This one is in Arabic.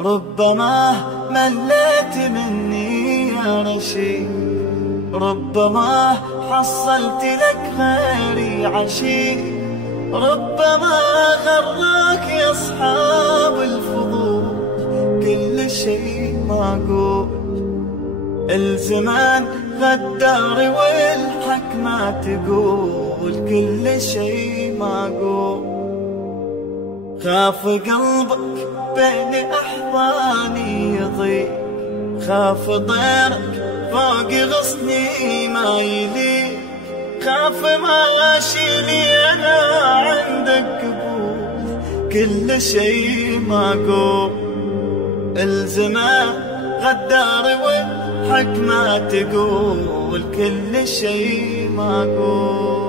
ربما مليت مني يا رشيد، ربما حصلت لك غيري عشيق، ربما غراك يا أصحاب الفضول كل شيء معقول. الزمان غدار والحكمة تقول كل شيء معقول. خاف قلبك بين أحضاني يضيق، خاف طيرك فوق غصني ما يليق، خاف ما أشيلي أنا عندك قبول كل شيء معقول. الزمان غدار والحكمة تقول كل شيء معقول.